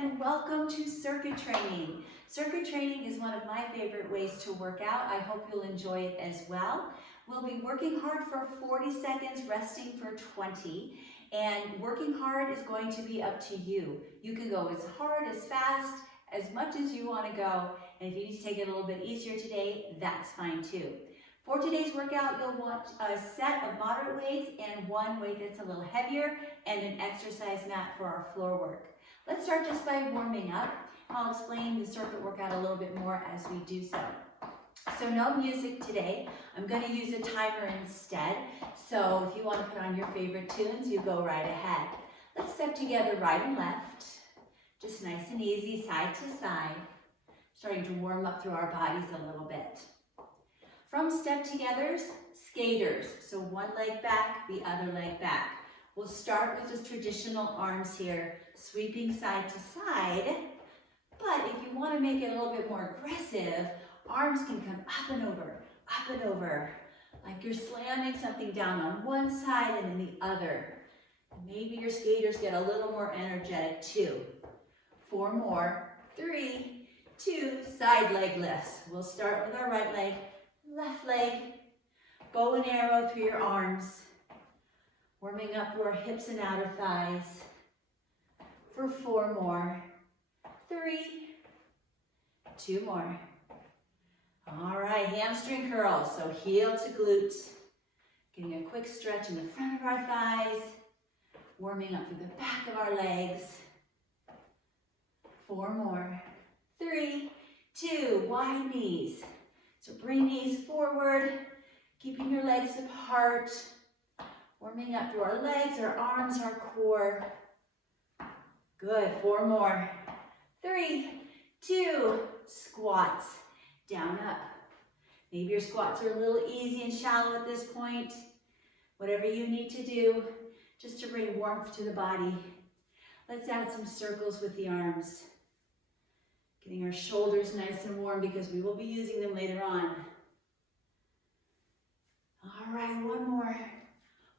and welcome to circuit training. Circuit training is one of my favorite ways to work out. I hope you'll enjoy it as well. We'll be working hard for 40 seconds, resting for 20, and working hard is going to be up to you. You can go as hard, as fast, as much as you want to go, and if you need to take it a little bit easier today, that's fine too. For today's workout, you'll want a set of moderate weights and one weight that's a little heavier and an exercise mat for our floor work. Let's start just by warming up. I'll explain the circuit workout a little bit more as we do so. So no music today. I'm going to use a timer instead. So if you want to put on your favorite tunes, you go right ahead. Let's step together right and left. Just nice and easy, side to side. Starting to warm up through our bodies a little bit. From step-togethers, skaters. So one leg back, the other leg back. We'll start with the traditional arms here, sweeping side to side. But if you want to make it a little bit more aggressive, arms can come up and over, like you're slamming something down on one side and then the other. Maybe your skaters get a little more energetic too. 4 more, 3, 2, side leg lifts. We'll start with our right leg. Left leg, bow and arrow through your arms, warming up through our hips and outer thighs for 4 more, 3, 2 more. All right, hamstring curls, so heel to glute, getting a quick stretch in the front of our thighs, warming up through the back of our legs. 4 more, 3, 2, wide knees. So bring knees forward, keeping your legs apart, warming up through our legs, our arms, our core. Good, 4 more. 3, 2, squats, down, up. Maybe your squats are a little easy and shallow at this point. Whatever you need to do, just to bring warmth to the body. Let's add some circles with the arms. Getting our shoulders nice and warm because we will be using them later on. All right, 1 more.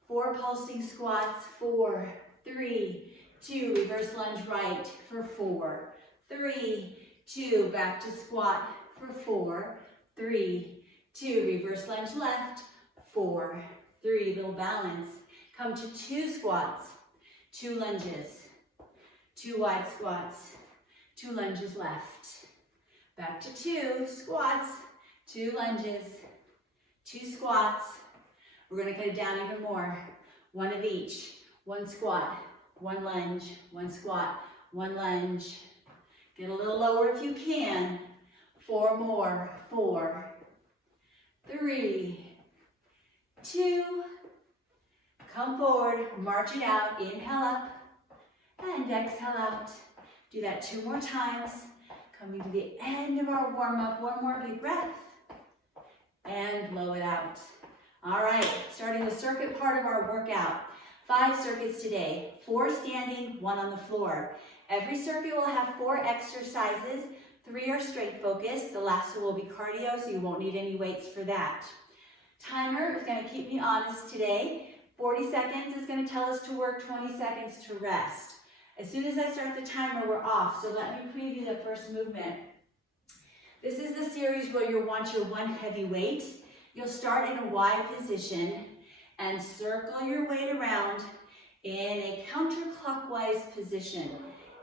4 pulsing squats. 4, 3, 2, reverse lunge right for 4, 3, 2, back to squat for 4, 3, 2, reverse lunge left, 4, 3, little balance. Come to 2 squats, 2 lunges, 2 wide squats, 2 lunges left. Back to 2 squats, 2 lunges, 2 squats. We're going to cut it down even more. 1 of each. 1 squat, 1 lunge, 1 squat, 1 lunge. Get a little lower if you can. 4 more. 4, 3, 2. Come forward, march it out. Inhale up and exhale out. Do that 2 more times. Coming to the end of our warm-up. 1 more big breath. And blow it out. All right, starting the circuit part of our workout. 5 circuits today. 4 standing, 1 on the floor. Every circuit will have 4 exercises. 3 are strength focused. The last one will be cardio, so you won't need any weights for that. Timer is going to keep me honest today. 40 seconds is going to tell us to work, 20 seconds to rest. As soon as I start the timer, we're off, so let me preview the first movement. This is the series where you'll want your 1 heavy weight. You'll start in a wide position and circle your weight around in a counterclockwise position.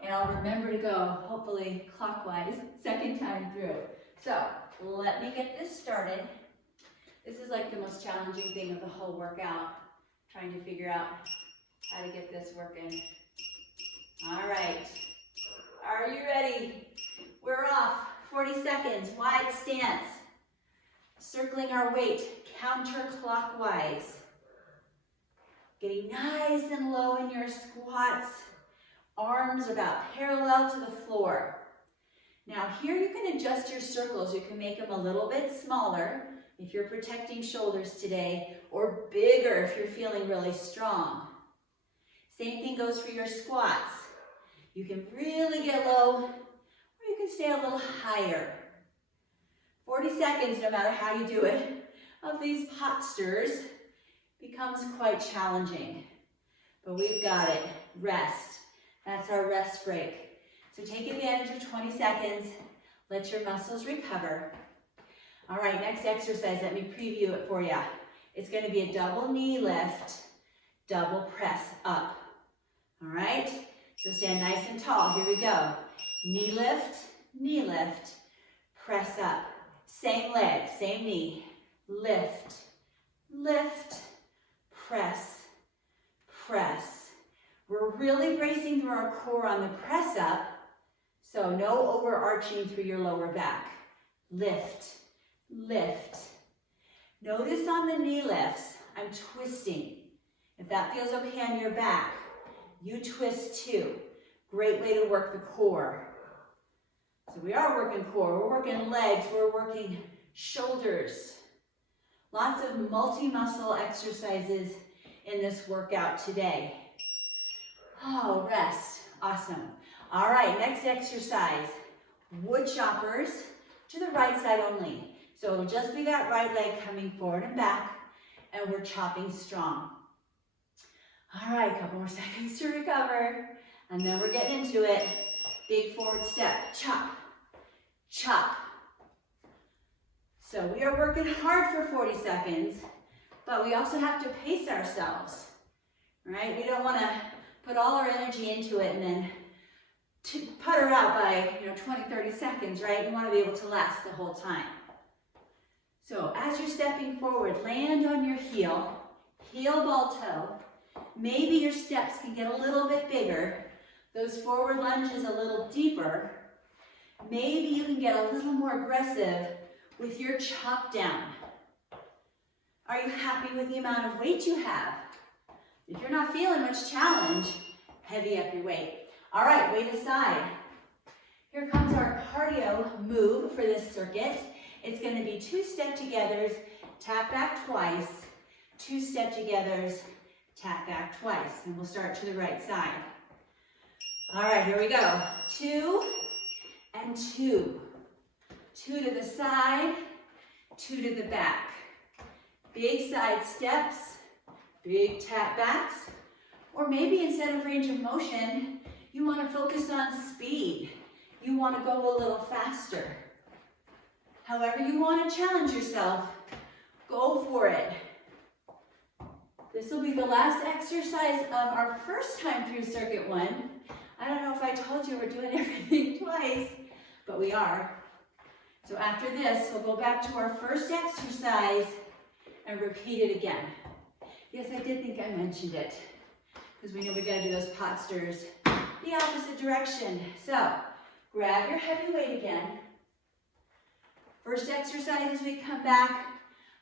And I'll remember to go, hopefully, clockwise, second time through. So, let me get this started. This is like the most challenging thing of the whole workout, trying to figure out how to get this working. All right, are you ready? We're off, 40 seconds, wide stance. Circling our weight counterclockwise. Getting nice and low in your squats. Arms about parallel to the floor. Now here you can adjust your circles. You can make them a little bit smaller if you're protecting shoulders today, or bigger if you're feeling really strong. Same thing goes for your squats. You can really get low, or you can stay a little higher. 40 seconds, no matter how you do it, of these postures becomes quite challenging. But we've got it. Rest. That's our rest break. So take advantage of 20 seconds. Let your muscles recover. All right, next exercise, let me preview it for you. It's going to be a double knee lift, double press up. All right, so stand nice and tall. Here we go. Knee lift, press up. Same leg, same knee. Lift, lift, press, press. We're really bracing through our core on the press up, so no overarching through your lower back. Lift, lift. Notice on the knee lifts, I'm twisting. If that feels okay on your back, you twist too. Great way to work the core. So we are working core, we're working legs, we're working shoulders. Lots of multi-muscle exercises in this workout today. Oh, rest. Awesome. All right, next exercise. Wood choppers to the right side only. So it'll just be that right leg coming forward and back, and we're chopping strong. All right, a couple more seconds to recover, and then we're getting into it. Big forward step, chop, chop. So we are working hard for 40 seconds, but we also have to pace ourselves, right? We don't want to put all our energy into it and then putter out by 20, 30 seconds, right? You want to be able to last the whole time. So as you're stepping forward, land on your heel, heel ball toe. Maybe your steps can get a little bit bigger. Those forward lunges a little deeper. Maybe you can get a little more aggressive with your chop down. Are you happy with the amount of weight you have? If you're not feeling much challenge, heavy up your weight. All right, weight aside. Here comes our cardio move for this circuit. It's going to be 2 step-togethers, tap back twice, 2 step-togethers, tap back twice, and we'll start to the right side. All right, here we go. 2 and 2. 2 to the side, 2 to the back. Big side steps, big tap backs, or maybe instead of range of motion, you want to focus on speed. You want to go a little faster. However you want to challenge yourself, go for it. This will be the last exercise of our first time through Circuit 1. I don't know if I told you we're doing everything twice, but we are. So after this, we'll go back to our first exercise and repeat it again. Yes, I did think I mentioned it, because we know we gotta do those pot stirs the opposite direction. So, grab your heavy weight again. First exercise as we come back,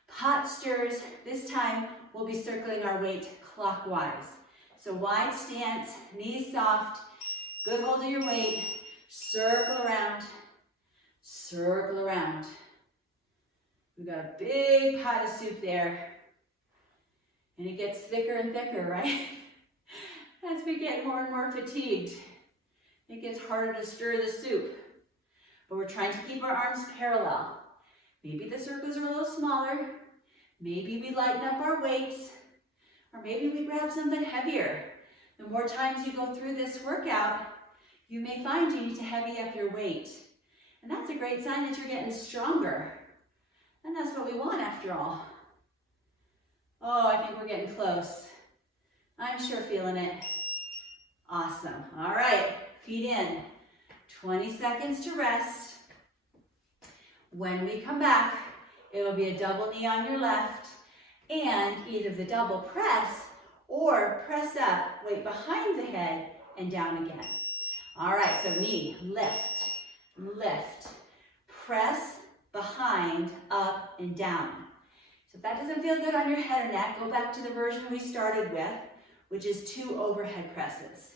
pot stirs. This time, we'll be circling our weight clockwise. So wide stance, knees soft, good hold of your weight, circle around, circle around. We've got a big pot of soup there, and it gets thicker and thicker, right? As we get more and more fatigued, it gets harder to stir the soup. But we're trying to keep our arms parallel. Maybe the circles are a little smaller. Maybe we lighten up our weights. Or maybe we grab something heavier. The more times you go through this workout, you may find you need to heavy up your weight. And that's a great sign that you're getting stronger. And that's what we want after all. Oh, I think we're getting close. I'm sure feeling it. Awesome. All right, feet in. 20 seconds to rest. When we come back, it'll be a double knee on your left and either the double press or press up, weight behind the head and down again. All right, so knee, lift, lift, press, behind, up, and down. So if that doesn't feel good on your head or neck, go back to the version we started with, which is 2 overhead presses.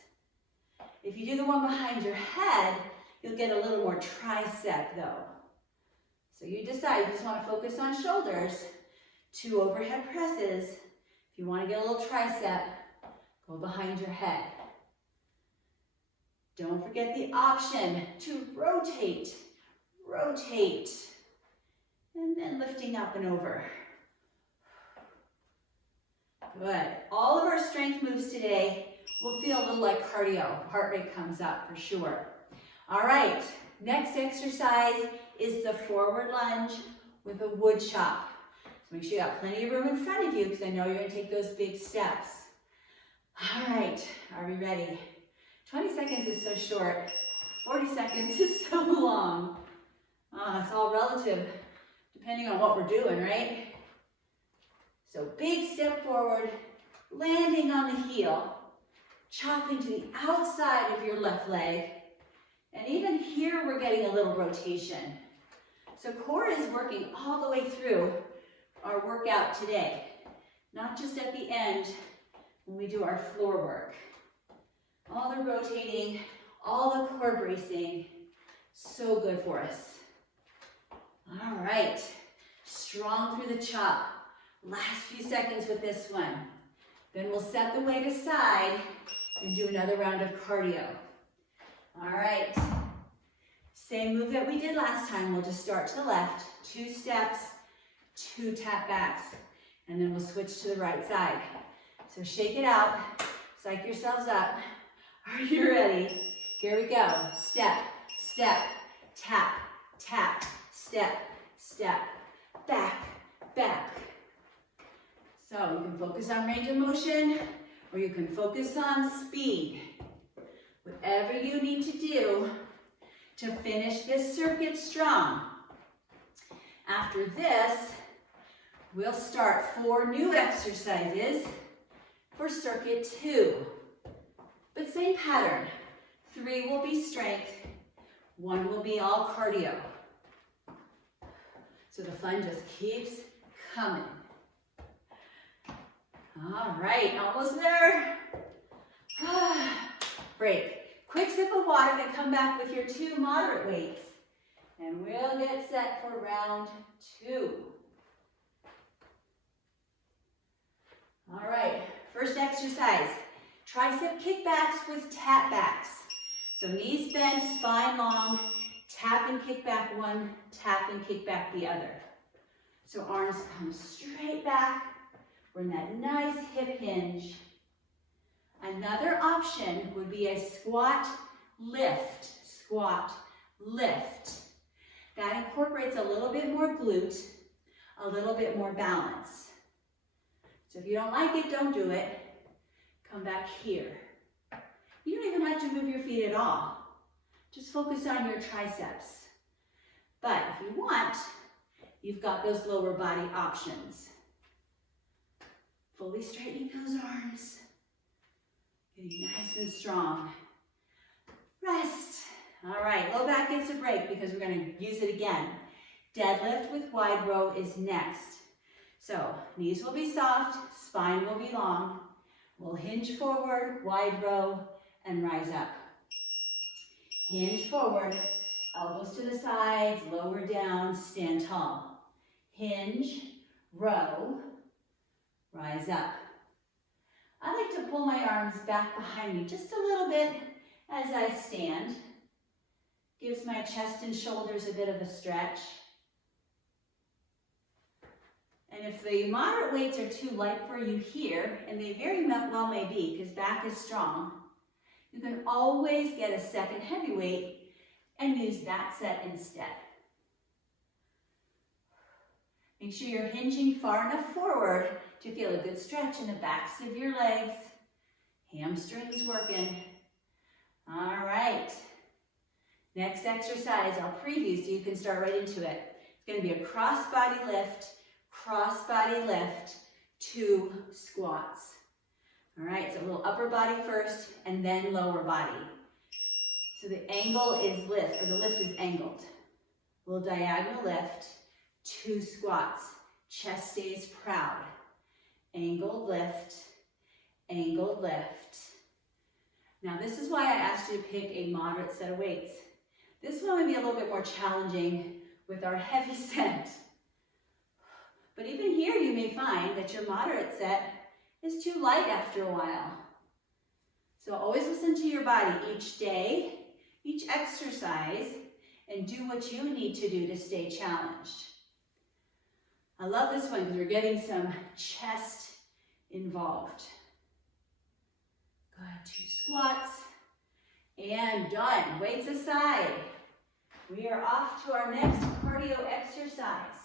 If you do the one behind your head, you'll get a little more tricep though. So you decide, you just want to focus on shoulders, 2 overhead presses. If you want to get a little tricep, go behind your head. Don't forget the option to rotate, rotate, and then lifting up and over. Good. All of our strength moves today will feel a little like cardio. Heart rate comes up for sure. All right, next exercise is the forward lunge with a wood chop. So make sure you got plenty of room in front of you because I know you're gonna take those big steps. All right, are we ready? 20 seconds is so short. 40 seconds is so long. It's all relative depending on what we're doing, right? So big step forward, landing on the heel, chopping to the outside of your left leg. And even here, we're getting a little rotation. So core is working all the way through our workout today, not just at the end when we do our floor work. All the rotating, all the core bracing, so good for us. All right, strong through the chop. Last few seconds with this one. Then we'll set the weight aside and do another round of cardio. All right, same move that we did last time. We'll just start to the left, 2 steps, 2 tap backs, and then we'll switch to the right side. So shake it out, psych yourselves up. Are you ready? Here we go. Step, step, tap, tap, step, step, back, back. So you can focus on range of motion or you can focus on speed. Whatever you need to do to finish this circuit strong. After this, we'll start 4 new exercises for circuit 2. But same pattern. 3 will be strength, 1 will be all cardio. So the fun just keeps coming. All right, almost there. Break. Quick sip of water, then come back with your 2 moderate weights. And we'll get set for round 2. All right, first exercise. Tricep kickbacks with tap backs. So knees bent, spine long, tap and kick back one, tap and kick back the other. So arms come straight back. We're in that nice hip hinge. Another option would be a squat lift, squat lift. That incorporates a little bit more glute, a little bit more balance. So if you don't like it, don't do it. Come back here. You don't even have to move your feet at all. Just focus on your triceps. But if you want, you've got those lower body options. Fully straightening those arms. Getting nice and strong. Rest. All right, low back gets a break because we're going to use it again. Deadlift with wide row is next. So knees will be soft, spine will be long. We'll hinge forward, wide row, and rise up. Hinge forward, elbows to the sides, lower down, stand tall. Hinge, row, rise up. I like to pull my arms back behind me just a little bit as I stand. Gives my chest and shoulders a bit of a stretch. And if the moderate weights are too light for you here, and they very well may be because back is strong, you can always get a second heavyweight and use that set instead. Make sure you're hinging far enough forward to feel a good stretch in the backs of your legs. Hamstrings working. All right. Next exercise, I'll preview so you can start right into it. It's going to be a cross-body lift, 2 squats. All right, so a little upper body first and then lower body. So the angle is lift, or the lift is angled. A little diagonal lift, 2 squats. Chest stays proud. Angled lift, angled lift. Now this is why I asked you to pick a moderate set of weights. This one would be a little bit more challenging with our heavy set. But even here you may find that your moderate set is too light after a while. So always listen to your body each day, each exercise, and do what you need to do to stay challenged. I love this one because we're getting some chest involved. Go ahead, 2 squats And done. Weights aside. We are off to our next cardio exercise.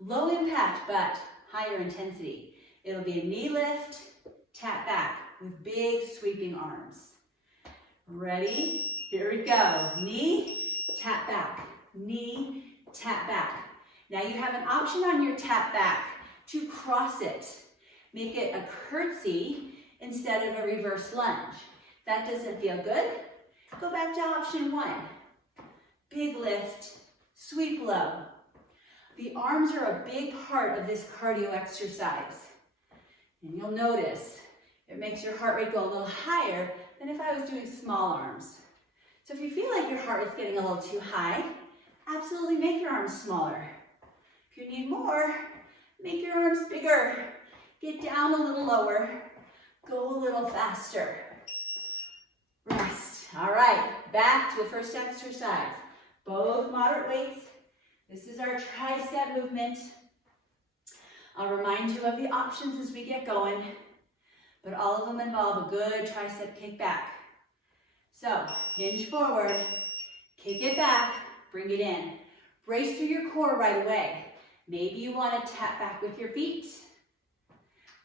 Low impact, but higher intensity. It'll be a knee lift, tap back with big sweeping arms. Ready? Here we go. Knee, tap back. Knee, tap back. Now you have an option on your tap back to cross it. Make it a curtsy instead of a reverse lunge. If that doesn't feel good, go back to option 1. Big lift, sweep low. The arms are a big part of this cardio exercise. And you'll notice it makes your heart rate go a little higher than if I was doing small arms. So if you feel like your heart is getting a little too high, absolutely make your arms smaller. If you need more, make your arms bigger. Get down a little lower. Go a little faster. Rest. All right, back to the first exercise. Both moderate weights. This is our tricep movement. I'll remind you of the options as we get going, but all of them involve a good tricep kick back. So, hinge forward, kick it back, bring it in. Brace through your core right away. Maybe you want to tap back with your feet.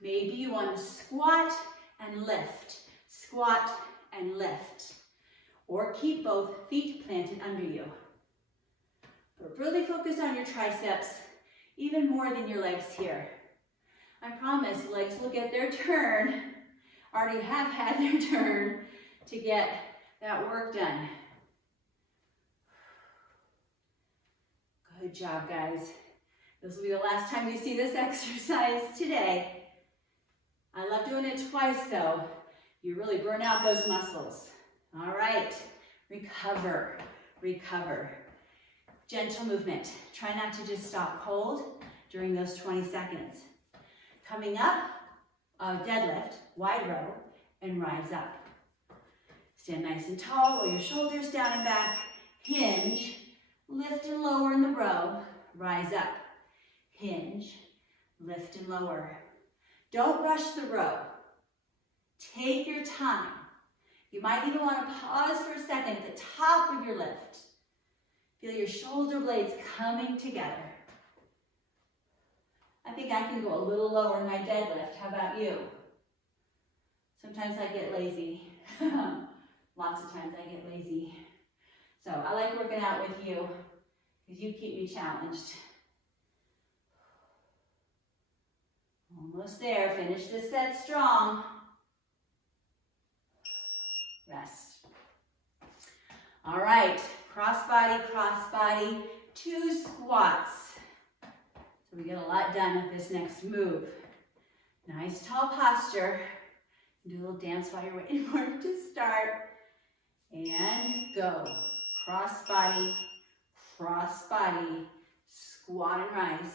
Maybe you want to squat and lift. Squat and lift. Or keep both feet planted under you. But really focus on your triceps, even more than your legs here. I promise legs will get their turn, already have had their turn to get that work done. Good job, guys. This will be the last time you see this exercise today. I love doing it twice though. You really burn out those muscles. All right, recover, recover. Gentle movement. Try not to just stop cold during those 20 seconds. Coming up, deadlift, wide row, and rise up. Stand nice and tall, roll your shoulders down and back, hinge, lift and lower in the row, rise up. Hinge, lift and lower. Don't rush the row. Take your time. You might even want to pause for a second at the top of your lift. Feel your shoulder blades coming together. I think I can go a little lower in my deadlift. How about you? Sometimes I get lazy. Lots of times I get lazy. So I like working out with you because you keep me challenged. Almost there. Finish this set strong. Rest. All right. Cross body, 2 squats. So we get a lot done with this next move. Nice tall posture. Do a little dance while you're waiting for it to start. And go. Cross body, squat and rise,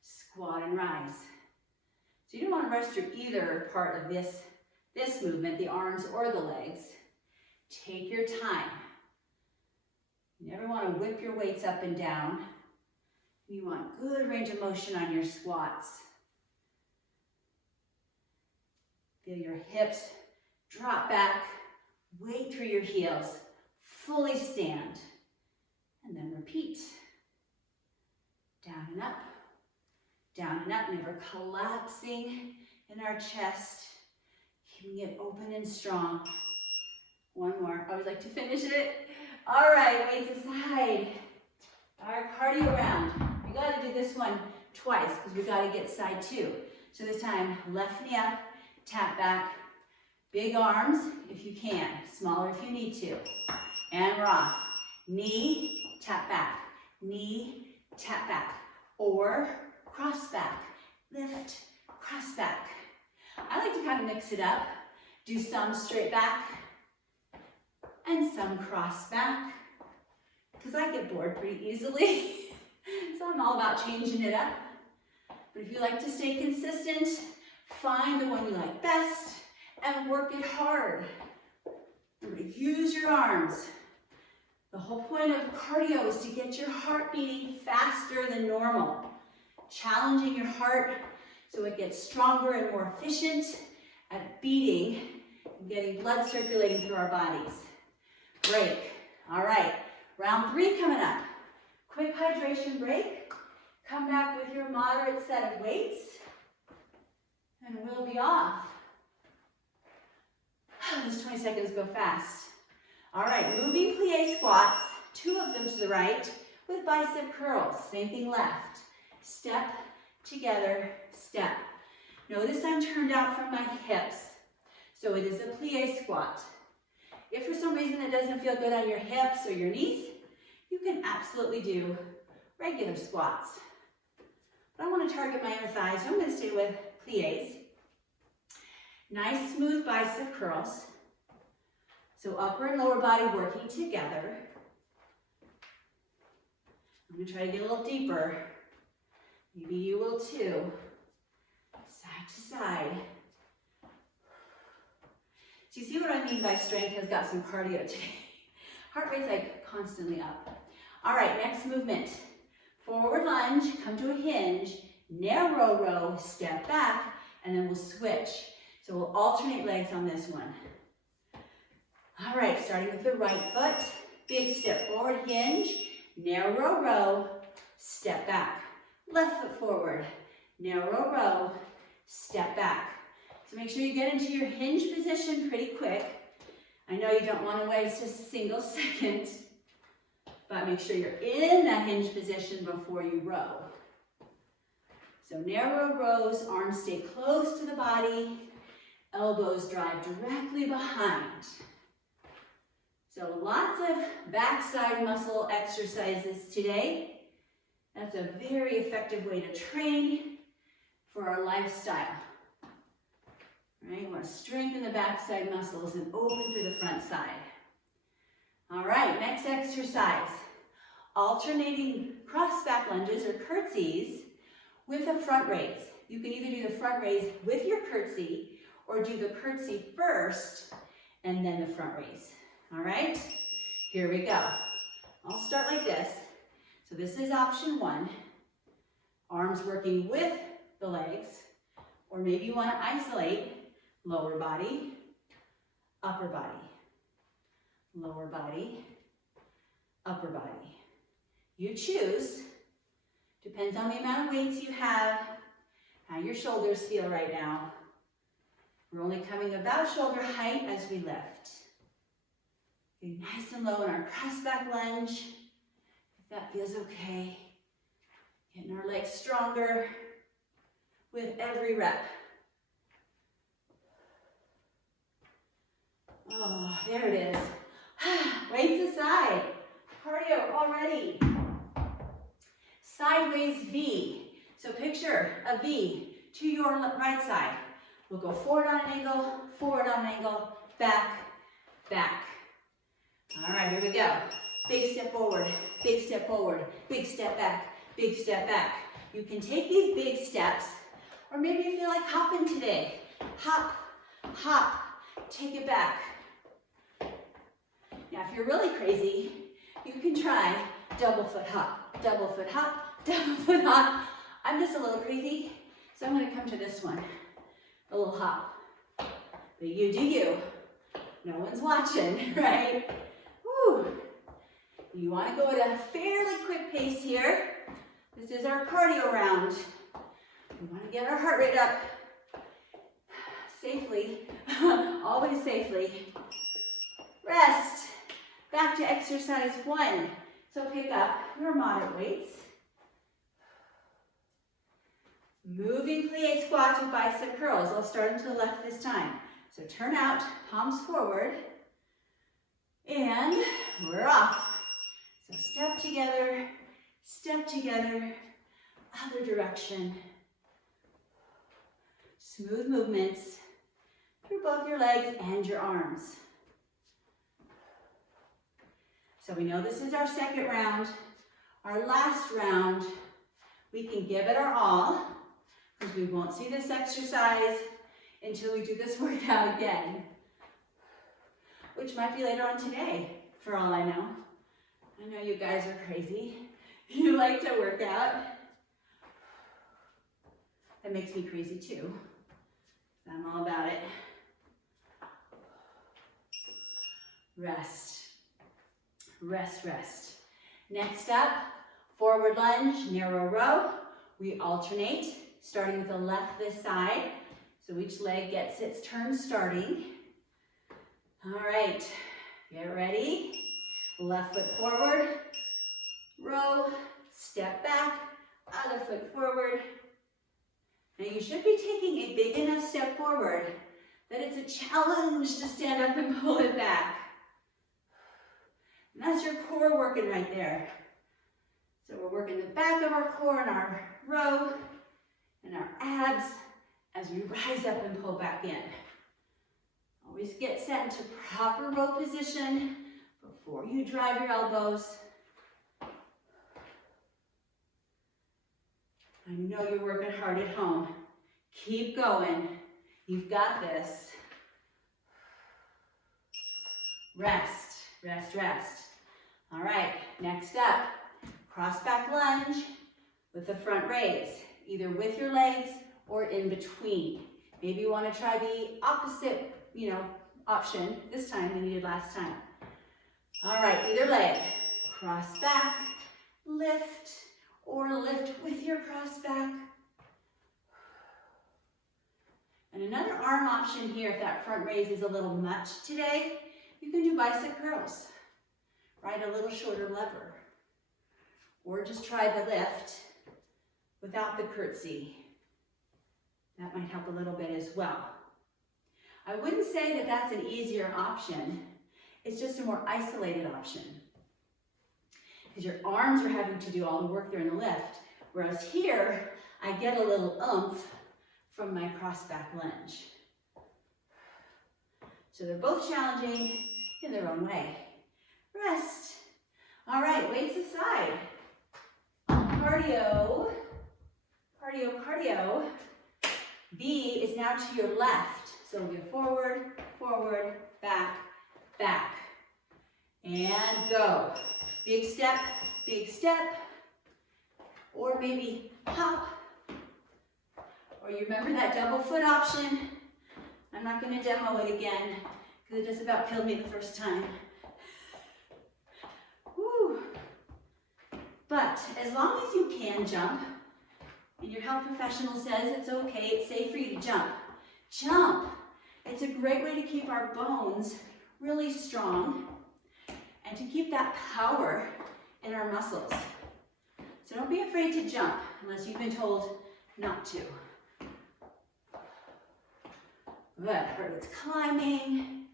squat and rise. So you don't want to rush through either part of this movement, the arms or the legs. Take your time. You never want to whip your weights up and down. You want good range of motion on your squats. Feel your hips drop back, weight through your heels, fully stand, and then repeat. Down and up, never collapsing in our chest, keeping it open and strong. One more, I always like to finish it. All right, weights aside. Our cardio round. We gotta do this one twice because we gotta get side 2. So this time, left knee up, tap back, big arms if you can, smaller if you need to. And we're off. Knee, tap back, or cross back, lift, cross back. I like to kind of mix it up. Do some straight back and some cross back because I get bored pretty easily. So I'm all about changing it up. But if you like to stay consistent, find the one you like best and work it hard. Remember to use your arms. The whole point of cardio is to get your heart beating faster than normal. Challenging your heart so it gets stronger and more efficient at beating and getting blood circulating through our bodies. break. All right, round 3 coming up. Quick hydration break. Come back with your moderate set of weights, and we'll be off. Those 20 seconds go fast. All right, moving plie squats, 2 of them to the right with bicep curls. Same thing left. Step together, step. Notice I'm turned out from my hips, so it is a plie squat. If for some reason it doesn't feel good on your hips or your knees, you can absolutely do regular squats. But I want to target my inner thighs, so I'm going to stay with plies. Nice smooth bicep curls. So upper and lower body working together. I'm going to try to get a little deeper. Maybe you will too. Side to side. So you see what I mean by strength has got some cardio today. Heart rate's like constantly up. All right, next movement. Forward lunge, come to a hinge, narrow row, step back, and then we'll switch. So we'll alternate legs on this one. All right, starting with the right foot. Big step forward, hinge, narrow row, step back. Left foot forward, narrow row, step back. So make sure you get into your hinge position pretty quick. I know you don't want to waste a single second, but make sure you're in that hinge position before you row. So narrow rows, arms stay close to the body, elbows drive directly behind. So lots of backside muscle exercises today. That's a very effective way to train for our lifestyle. Right? We want to strengthen the backside muscles and open through the front side. All right, next exercise. Alternating cross back lunges or curtsies with a front raise. You can either do the front raise with your curtsy or do the curtsy first and then the front raise. All right, here we go. I'll start like this. So this is option 1. Arms working with the legs, or maybe you want to isolate lower body, upper body, lower body, upper body. You choose, depends on the amount of weights you have, how your shoulders feel right now. We're only coming about shoulder height as we lift. Getting nice and low in our cross back lunge, if that feels okay. Getting our legs stronger with every rep. Oh, there it is. Weights aside, cardio already. Sideways V. So picture a V to your right side. We'll go forward on an angle, back, back. All right, here we go. Big step forward, big step forward, big step back, big step back. You can take these big steps, or maybe you feel like hopping today. Hop, hop, take it back. Now, if you're really crazy, you can try double foot hop, double foot hop, double foot hop. I'm just a little crazy, so I'm gonna come to this one, a little hop. But you do you. No one's watching, right? Woo. You wanna go at a fairly quick pace here. This is our cardio round. We wanna get our heart rate up safely, always safely. Rest. Back to exercise 1. So pick up your moderate weights. Moving plie squats with bicep curls. I'll start them to the left this time. So turn out, palms forward, and we're off. So step together, other direction. Smooth movements through both your legs and your arms. So we know this is our second round. Our last round, we can give it our all, because we won't see this exercise until we do this workout again, which might be later on today, for all I know. I know you guys are crazy. You like to work out. That makes me crazy too. I'm all about it. Rest. rest, rest. Next up, forward lunge, narrow row. We alternate, starting with the left this side. So each leg gets its turn starting. All right, get ready. Left foot forward, row, step back, other foot forward. Now you should be taking a big enough step forward that it's a challenge to stand up and pull it back. And that's your core working right there. So we're working the back of our core and our row and our abs as we rise up and pull back in. Always get set into proper row position before you drive your elbows. I know you're working hard at home. Keep going. You've got this. Rest, rest, rest. All right, next up, cross back lunge with the front raise, either with your legs or in between. Maybe you want to try the opposite, option this time than you did last time. All right, either leg, cross back, lift, or lift with your cross back. And another arm option here, if that front raise is a little much today, you can do bicep curls. Right, a little shorter lever. Or just try the lift without the curtsy. That might help a little bit as well. I wouldn't say that that's an easier option. It's just a more isolated option. Because your arms are having to do all the work there in the lift. Whereas here, I get a little oomph from my cross back lunge. So they're both challenging in their own way. Rest. All right, weights aside. Cardio, cardio, cardio. B is now to your left. So we'll go forward, forward, back, back. And go. Big step, or maybe hop. Or you remember that double foot option? I'm not going to demo it again because it just about killed me the first time. Woo. But as long as you can jump, and your health professional says it's okay, it's safe for you to jump, jump. It's a great way to keep our bones really strong and to keep that power in our muscles. So don't be afraid to jump unless you've been told not to. Good, heart rate's climbing,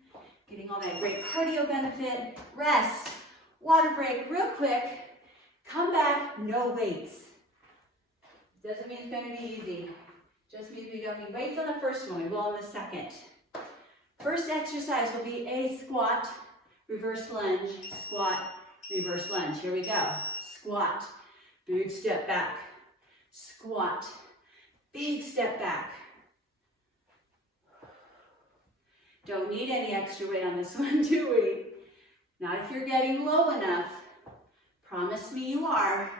getting all that great cardio benefit. Rest, water break real quick, come back, no weights. Doesn't mean it's going to be easy. Just means we don't need weights on the first one, we will on the second. First exercise will be a squat, reverse lunge, squat, reverse lunge. Here we go. Squat, big step back. Squat, big step back. Don't need any extra weight on this one, do we? Not if you're getting low enough. Promise me you are.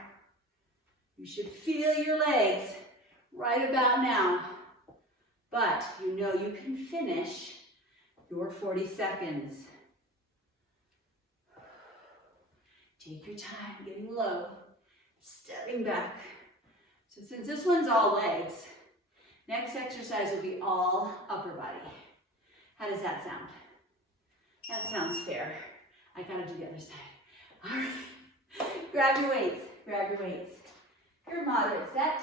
You should feel your legs right about now. But you know you can finish your 40 seconds. Take your time getting low, stepping back. So since this one's all legs, next exercise will be all upper body. How does that sound? That sounds fair. I gotta do the other side. All right, grab your weights, grab your weights. Your moderate set.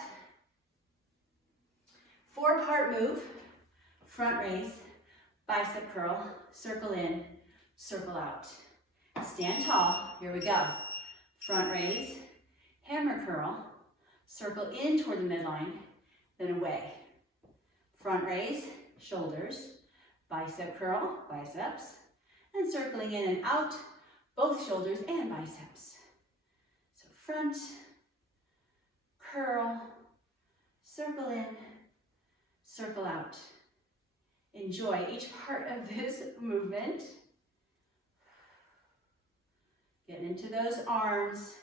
4-part move, front raise, bicep curl, circle in, circle out. Stand tall, here we go. Front raise, hammer curl, circle in toward the midline, then away. Front raise, shoulders, bicep curl, biceps, and circling in and out, both shoulders and biceps. So front, curl, circle in, circle out. Enjoy each part of this movement. Get into those arms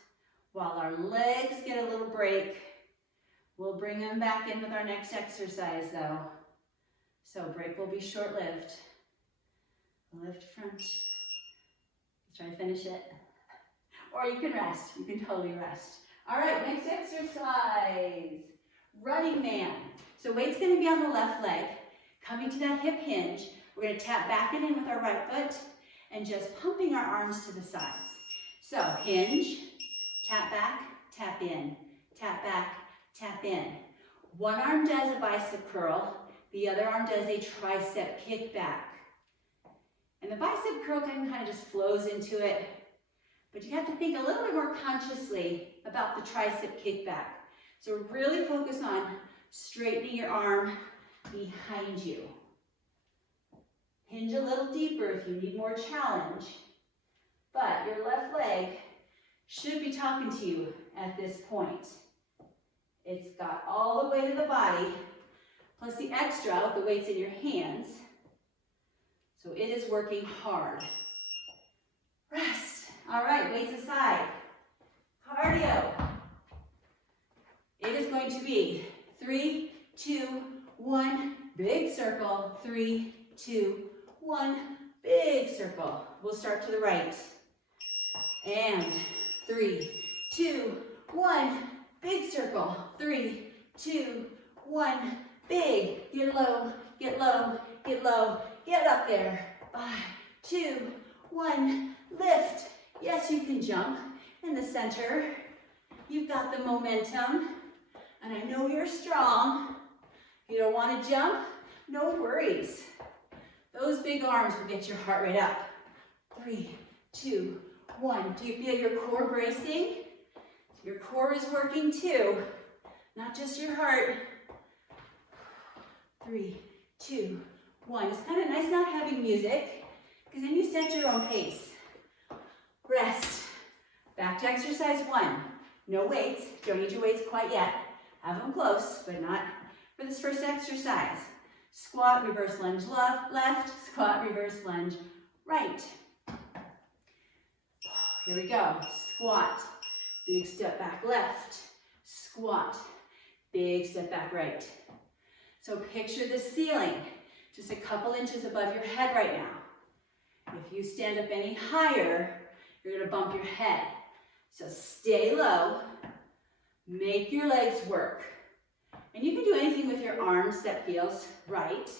while our legs get a little break. We'll bring them back in with our next exercise though. So break will be short-lived. Lift front. Let's try to finish it. or you can rest. You can totally rest. All right, next exercise, running man. So weight's gonna be on the left leg, coming to that hip hinge. We're gonna tap back and in with our right foot and just pumping our arms to the sides. So hinge, tap back, tap in, tap back, tap in. One arm does a bicep curl, the other arm does a tricep kick back. And the bicep curl kind of just flows into it, but you have to think a little bit more consciously about the tricep kick back. So really focus on straightening your arm behind you. Hinge a little deeper if you need more challenge, but your left leg should be talking to you at this point. It's got all the weight of the body, plus the extra, the weight's in your hands. So it is working hard. Rest. All right, weights aside. Cardio. It is going to be 3, 2, 1, big circle. 3, 2, 1, big circle. We'll start to the right. And 3, 2, 1, big circle. 3, 2, 1, big. Get low, get low, get low. Get up there. 5, 2, 1, lift. Yes, you can jump in the center. You've got the momentum, and I know you're strong. If you don't want to jump, no worries. Those big arms will get your heart rate up. 3, 2, 1. Do you feel your core bracing? Your core is working too, not just your heart. 3, 2, 1. It's kind of nice not having music, because then you set your own pace. Rest. Back to exercise 1. No weights. Don't need your weights quite yet. Have them close, but not for this first exercise. Squat, reverse lunge left, squat, reverse lunge right. Here we go. Squat, big step back left, squat, big step back right. So picture the ceiling just a couple inches above your head right now. If you stand up any higher, you're gonna bump your head. So stay low, make your legs work. And you can do anything with your arms that feels right.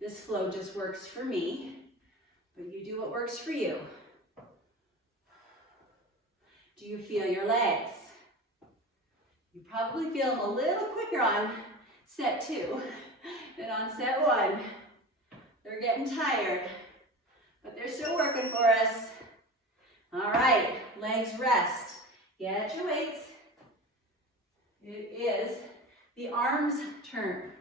This flow just works for me, but you do what works for you. Do you feel your legs? You probably feel them a little quicker on set 2 than on set 1. They're getting tired, but they're still working for us. All right, legs rest. Get your weights. It is the arms turn.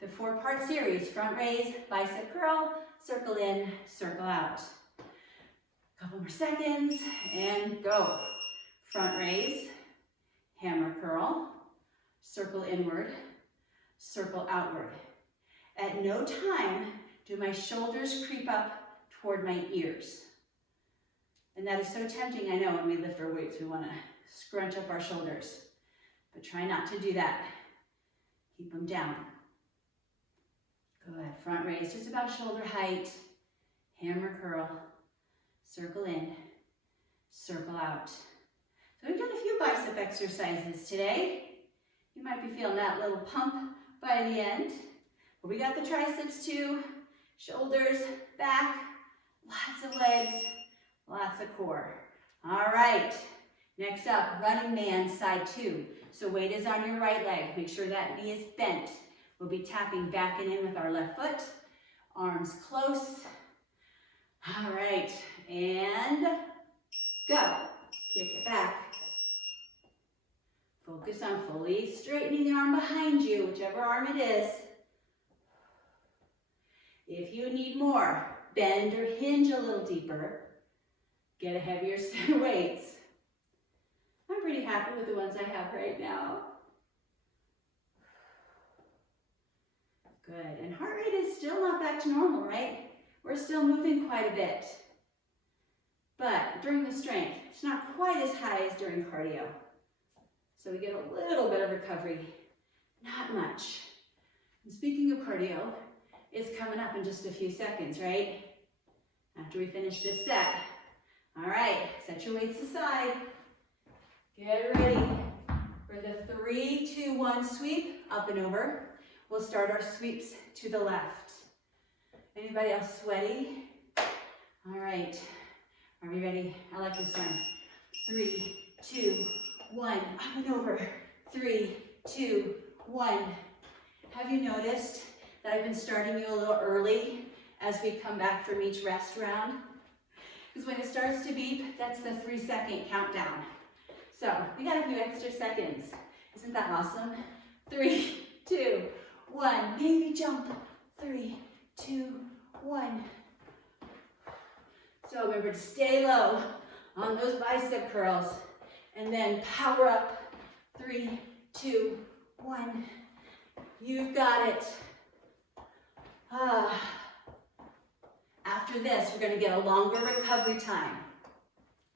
The 4-part series, front raise, bicep curl, circle in, circle out. Couple more seconds and go. Front raise, hammer curl, circle inward, circle outward. At no time do my shoulders creep up toward my ears. And that is so tempting, I know, when we lift our weights, we want to scrunch up our shoulders. But try not to do that. Keep them down. Good. Front raise, just about shoulder height. Hammer curl, circle in, circle out. So we've done a few bicep exercises today. You might be feeling that little pump by the end. But we got the triceps too, shoulders, back, lots of legs, lots of core. All right, next up, running man, side 2. So weight is on your right leg. Make sure that knee is bent. We'll be tapping back and in with our left foot. Arms close. All right, and go. Kick it back. Focus on fully straightening the arm behind you, whichever arm it is. If you need more, bend or hinge a little deeper. Get a heavier set of weights. I'm pretty happy with the ones I have right now. Good, and heart rate is still not back to normal, right? We're still moving quite a bit. But during the strength, it's not quite as high as during cardio. So we get a little bit of recovery, not much. And speaking of cardio, it's coming up in just a few seconds, right? After we finish this set. All right, set your weights aside. Get ready for the 3, 2, 1 sweep, up and over. We'll start our sweeps to the left. Anybody else sweaty? All right, are we ready? I like this one. 3, 2, 1, up and over. 3, 2, 1. Have you noticed that I've been starting you a little early as we come back from each rest round? Because when it starts to beep, that's the 3-second countdown. So we got a few extra seconds. Isn't that awesome? 3, 2, 1. Baby jump. 3, 2, 1. So remember to stay low on those bicep curls. And then power up. 3, 2, 1. You've got it. After this, we're going to get a longer recovery time.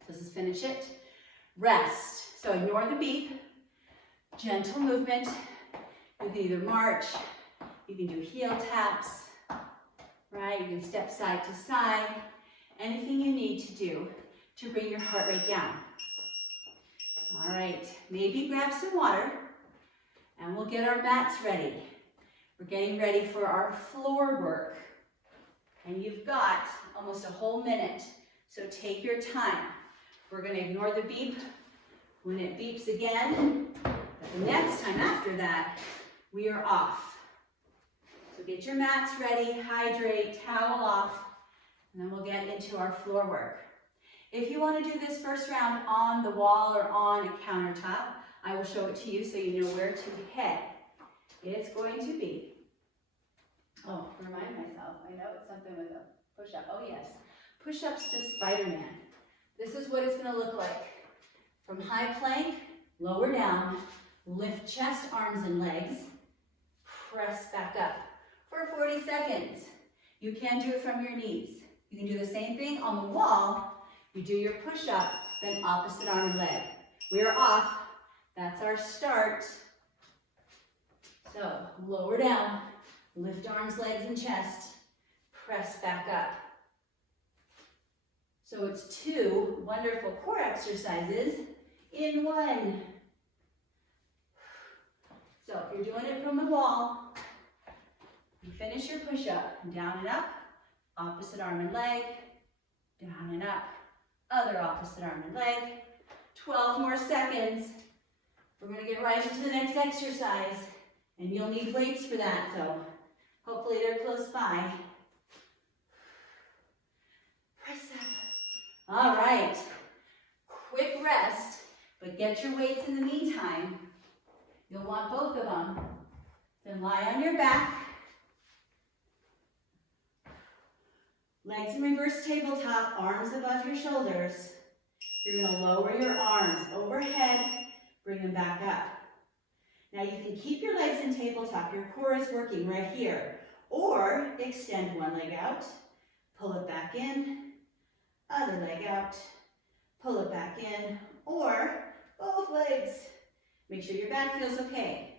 Let's just finish it. Rest. So ignore the beep. Gentle movement. You can either march, you can do heel taps, right? You can step side to side. Anything you need to do to bring your heart rate down. All right, maybe grab some water and we'll get our mats ready. We're getting ready for our floor work. And you've got almost a whole minute, so take your time. We're going to ignore the beep. When it beeps again, the next time after that, we are off. So get your mats ready, hydrate, towel off, and then we'll get into our floor work. If you want to do this first round on the wall or on a countertop, I will show it to you so you know where to head. It's going to be, remind myself, I know it's something with a push-up. Oh yes, push-ups to Spider-Man. This is what it's going to look like. From high plank, lower down, lift chest, arms, and legs, press back up for 40 seconds. You can do it from your knees. You can do the same thing on the wall. You do your push-up, then opposite arm and leg. We are off. That's our start. So lower down, lift arms, legs, and chest, press back up. So it's 2 wonderful core exercises in 1. So if you're doing it from the wall, you finish your push-up, down and up, opposite arm and leg, down and up, other opposite arm and leg. 12 more seconds. We're going to get right into the next exercise, and you'll need weights for that, so hopefully they're close by. Press up. All right. Quick rest, but get your weights in the meantime. You'll want both of them. Then lie on your back. Legs in reverse tabletop, arms above your shoulders. You're going to lower your arms overhead, bring them back up. Now you can keep your legs in tabletop. Your core is working right here. Or extend one leg out, pull it back in, other leg out, pull it back in, or both legs. Make sure your back feels okay.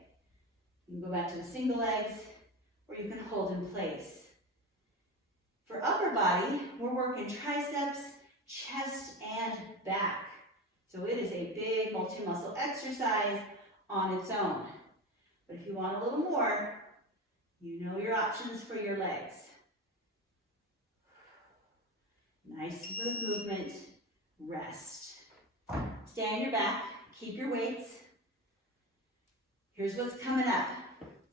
You can go back to the single legs, or you can hold in place. For upper body, we're working triceps, chest, and back. So it is a big multi-muscle exercise on its own. But if you want a little more, you know your options for your legs. Nice smooth movement, rest. Stay on your back, keep your weights. Here's what's coming up.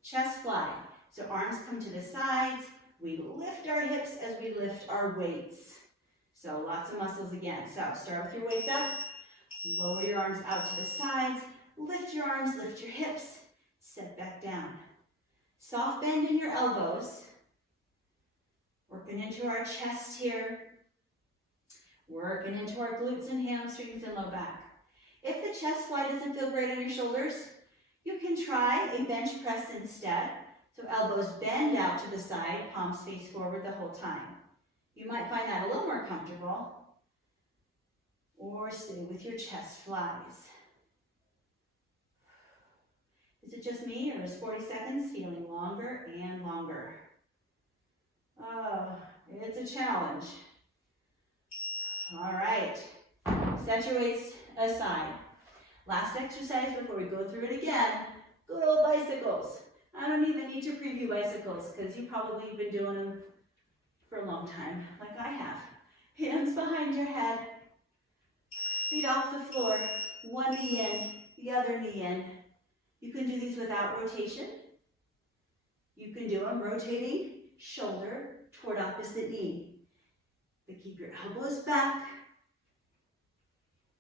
Chest fly. So arms come to the sides. We lift our hips as we lift our weights. So lots of muscles again. So start with your weights up. Lower your arms out to the sides. Lift your arms, lift your hips. Set back down. Soft bend in your elbows. Working into our chest here. Working into our glutes and hamstrings and low back. If the chest fly doesn't feel great on your shoulders, you can try a bench press instead. So elbows bend out to the side, palms face forward the whole time. You might find that a little more comfortable. Or stay with your chest flies. Is it just me, or is 40 seconds feeling longer and longer? Oh, it's a challenge. All right, set your weights aside. Last exercise before we go through it again, good old bicycles. I don't even need to preview bicycles because you've probably been doing them for a long time, like I have. Hands behind your head, feet off the floor, one knee in, the other knee in. You can do these without rotation. You can do them rotating shoulder toward opposite knee. But keep your elbows back.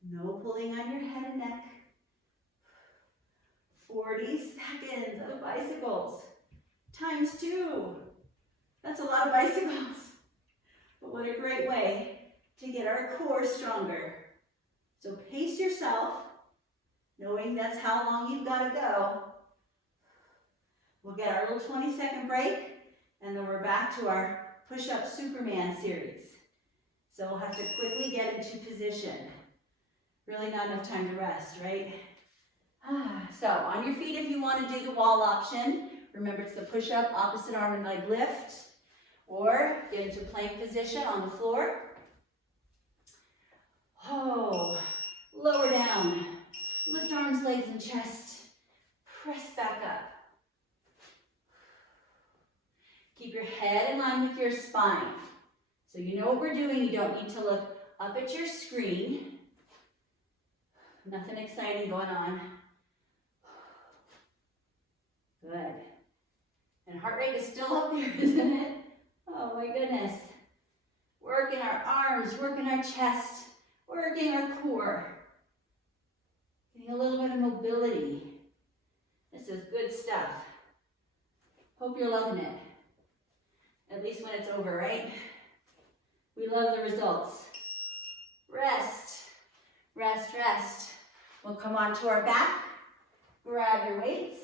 No pulling on your head and neck. 40 seconds of bicycles. Times 2. That's a lot of bicycles. But what a great way to get our core stronger. So pace yourself, knowing that's how long you've got to go. We'll get our little 20-second break, and then we're back to our push-up Superman series. So we'll have to quickly get into position. Really not enough time to rest, right? So on your feet if you want to do the wall option. Remember, it's the push-up, opposite arm and leg lift. Or get into plank position on the floor. Oh, lower down. Lift arms, legs, and chest. Press back up. Keep your head in line with your spine. So you know what we're doing. You don't need to look up at your screen. Nothing exciting going on. Good. And heart rate is still up there, isn't it? Oh my goodness. Working our arms, working our chest, working our core. Getting a little bit of mobility. This is good stuff. Hope you're loving it. At least when it's over, right? We love the results. Rest, rest, rest. We'll come onto our back. Grab your weights.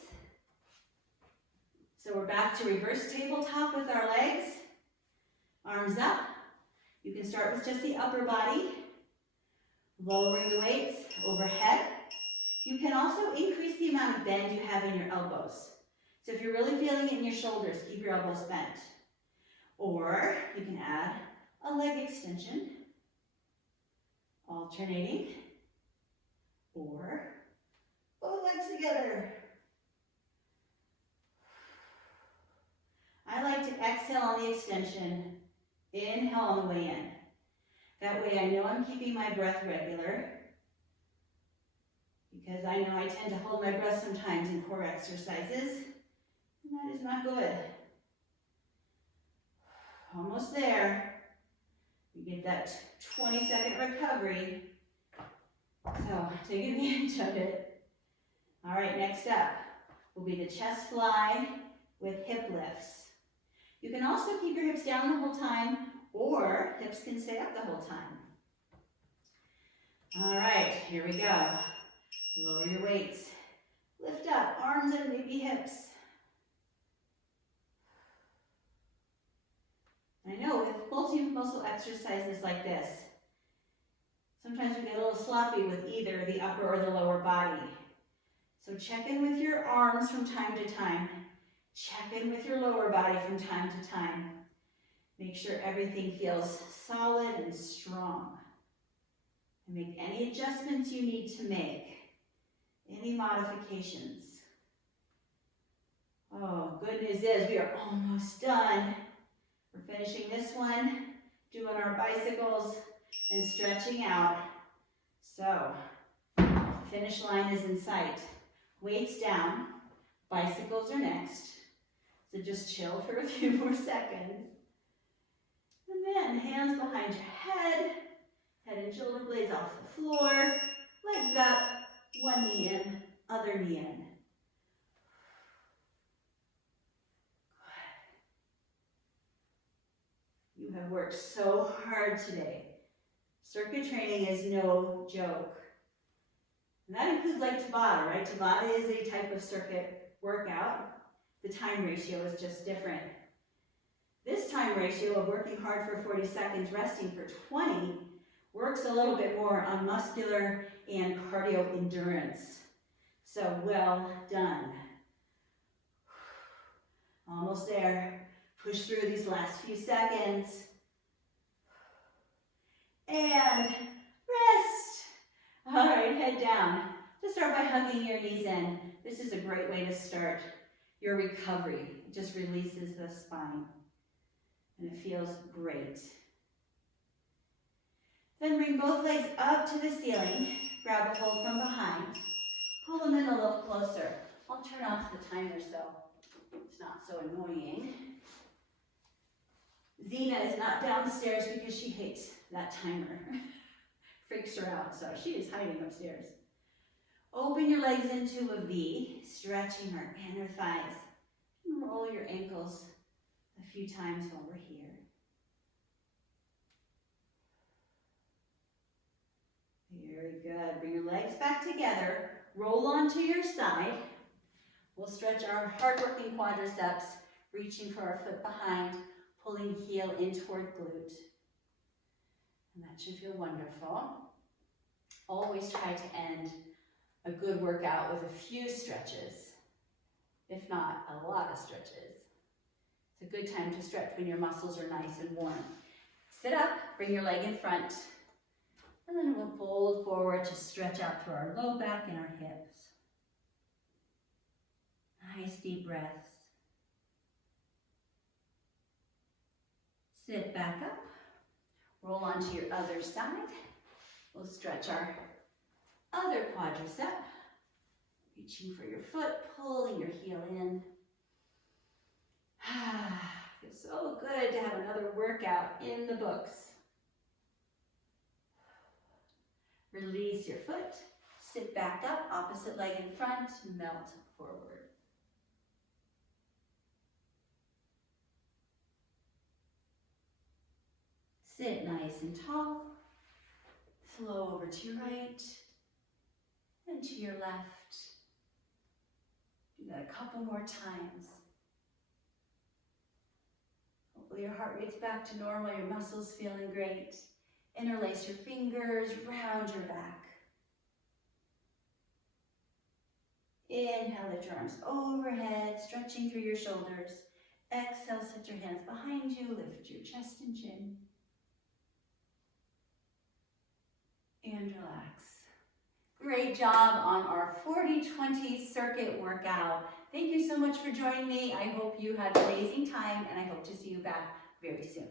So we're back to reverse tabletop with our legs. Arms up. You can start with just the upper body. Lowering the weights overhead. You can also increase the amount of bend you have in your elbows. So if you're really feeling it in your shoulders, keep your elbows bent. Or you can add a leg extension, alternating, or both legs together. I like to exhale on the extension, inhale on the way in. That way I know I'm keeping my breath regular, because I know I tend to hold my breath sometimes in core exercises, and that is not good. Almost there. You get that 20-second recovery. So take advantage of it. All right, next up will be the chest fly with hip lifts. You can also keep your hips down the whole time, or hips can stay up the whole time. All right, here we go. Lower your weights. Lift up, arms and maybe hips. I know with multi-muscle exercises like this, sometimes we get a little sloppy with either the upper or the lower body. So check in with your arms from time to time. Check in with your lower body from time to time. Make sure everything feels solid and strong. And make any adjustments you need to make. Any modifications. Oh, good news is we are almost done. We're finishing this one, doing our bicycles and stretching out. So, finish line is in sight. Weights down, bicycles are next. So just chill for a few more seconds. And then hands behind your head and shoulder blades off the floor, legs up, one knee in, other knee in. You have worked so hard today. Circuit training is no joke. And that includes like Tabata, right? Tabata is a type of circuit workout. The time ratio is just different. This time ratio of working hard for 40 seconds, resting for 20, works a little bit more on muscular and cardio endurance. So well done. Almost there. Push through these last few seconds. And and rest. All right, head down. Just start by hugging your knees in. This is a great way to start your recovery. It just releases the spine, and it feels great. Then bring both legs up to the ceiling. Grab a hold from behind. Pull them in a little closer. I'll turn off the timer so it's not so annoying. Zena is not downstairs because she hates that timer. Freaks her out, so she is hiding upstairs. Open your legs into a V, stretching our inner thighs. And roll your ankles a few times while we're here. Very good. Bring your legs back together. Roll onto your side. We'll stretch our hard-working quadriceps, reaching for our foot behind, pulling heel in toward glute. And that should feel wonderful. Always try to end a good workout with a few stretches, if not a lot of stretches. It's a good time to stretch when your muscles are nice and warm. Sit up, bring your leg in front, and then we'll fold forward to stretch out through our low back and our hips. Nice deep breaths. Sit back up, roll onto your other side. We'll stretch our other quadricep, reaching for your foot, pulling your heel in. Feels so good to have another workout in the books. Release your foot, sit back up, opposite leg in front, melt forward. Sit nice and tall, flow over to your right and to your left. Do that a couple more times. Hopefully your heart rate's back to normal, your muscles feeling great. Interlace your fingers, round your back. Inhale, lift your arms overhead, stretching through your shoulders. Exhale, set your hands behind you, lift your chest and chin. And relax. Great job on our 40-20 circuit workout. Thank you so much for joining me. I hope you had an amazing time, and I hope to see you back very soon.